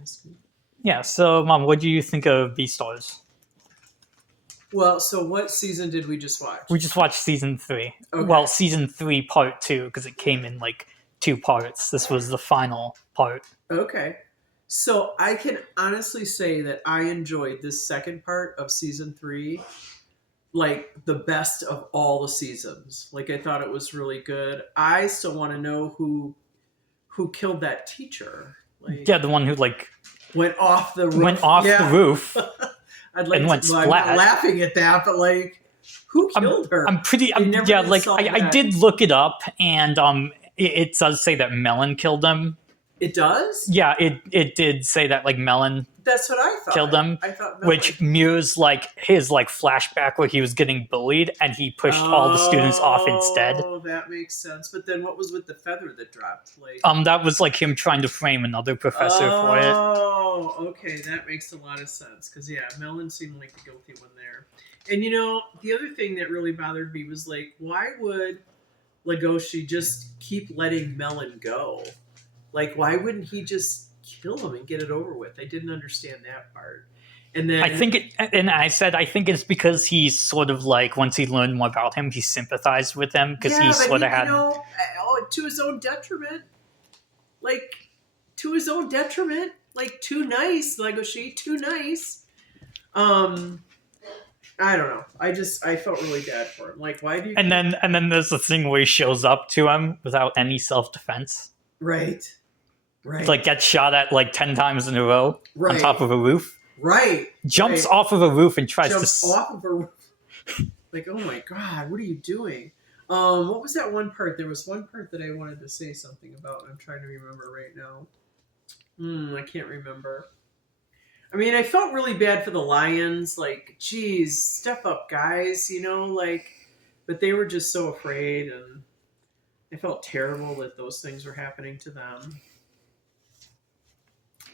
That's good. Yeah, so, Mom, what do you think of Beastars? Well, so what season did we just watch? We just watched season 3. Okay. Well, season 3, part 2, because it came in, like, 2 parts. This was the final part. Okay. So I can honestly say that I enjoyed this second part of season 3 like the best of all the seasons. Like I thought it was really good. I still want to know who killed that teacher. Like Yeah, the one who, like, went off the roof. the roof. I'd like and to, went well, I'm splat. not laughing at that, but like who killed her? I'm pretty never yeah, did like solve I that. did look it up, and it does say that Melon killed him. It does? Yeah, it did say that, like, Melon That's what I thought. killed him, I thought Melon. which mirrors, like, his, like, flashback where he was getting bullied and he pushed all the students off instead. Oh, that makes sense. But then what was with the feather that dropped? Like That was, like, him trying to frame another professor for it. Oh, okay, that makes a lot of sense. Because yeah, Melon seemed like the guilty one there. And you know, the other thing that really bothered me was like, why would Legoshi just keep letting Melon go? Like, why wouldn't he just kill him and get it over with? I didn't understand that part. And then I think I think it's because he's sort of like, once he learned more about him, he sympathized with him because he sort of had, you know, to his own detriment. Like, to his own detriment. Like, too nice, Legoshi, too nice. I don't know. I felt really bad for him. Like, why do you? And then there's the thing where he shows up to him without any self-defense. Right. Like, gets shot at like 10 times in a row on top of a roof. Right. Jumps off of a roof and tries Jumps to off of a roof. Like, oh my god, what are you doing? What was that one part? There was one part that I wanted to say something about, and I'm trying to remember right now. I can't remember. I mean, I felt really bad for the lions. Like, geez, step up, guys. You know, like, but they were just so afraid, and I felt terrible that those things were happening to them.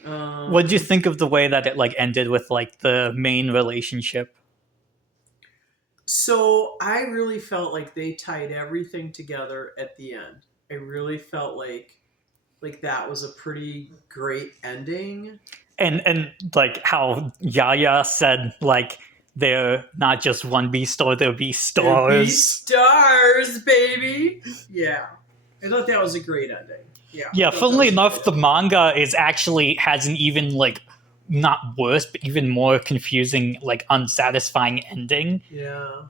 What did you think of the way that it, like, ended with, like, the main relationship? So I really felt like they tied everything together at the end. I really felt like that was a pretty great ending. And like how Yaya said, like, they're not just one Beastar, they're Beastars. Beastars, baby. Yeah, I thought that was a great ending. Yeah. Funnily enough, the manga has an even, like, not worse, but even more confusing, like, unsatisfying ending. Yeah.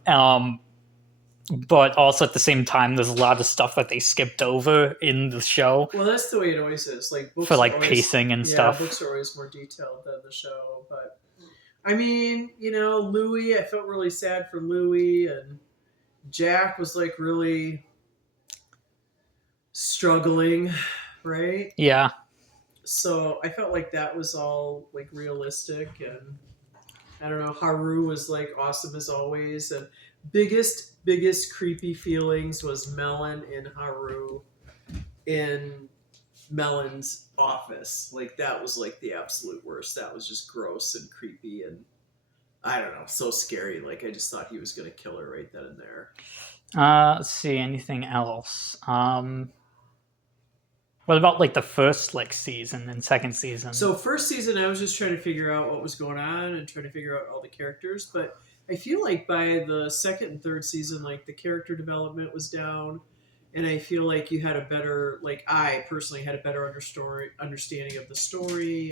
But also at the same time, there's a lot of stuff that they skipped over in the show. Well, that's the way it always is. Like, books for, like, always, pacing and stuff. Books are always more detailed than the show. But I mean, you know, Louis, I felt really sad for Louis, and Jack was like really struggling, right? Yeah. So I felt like that was all like realistic, and I don't know, Haru was like awesome as always, and biggest creepy feelings was Melon and Haru in Melon's office. Like, that was like the absolute worst. That was just gross and creepy, and I don't know, so scary. Like, I just thought he was gonna kill her right then and there. Let's see, anything else? What about, like, the first, like, season and second season? So first season, I was just trying to figure out what was going on and trying to figure out all the characters, but I feel like by the second and third season, like, the character development was down, and I feel like you had a better, like, I personally had a better understanding of the story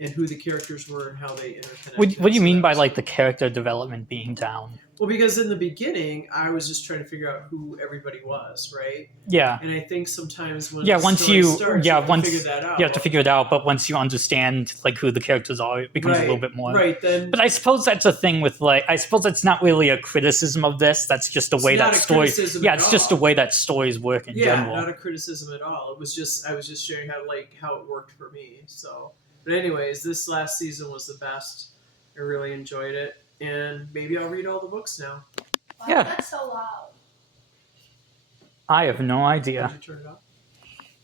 and who the characters were and how they interconnected. What do you mean by, like, the character development being down? Well, because in the beginning, I was just trying to figure out who everybody was, right? Yeah. And I think sometimes when once you starts, you have to figure that out. You have to figure it out, but once you understand, like, who the characters are, it becomes a little bit more. Right, then. But I suppose that's a thing with, like, I suppose that's not really a criticism of this. That's just the way that story. Yeah, it's just the way that stories work in general. Yeah, not a criticism at all. It was just, I was just sharing how it worked for me. So, but anyways, this last season was the best. I really enjoyed it, and maybe I'll read all the books now. Wow, Yeah. that's so loud. I have no idea. Did you turn it off?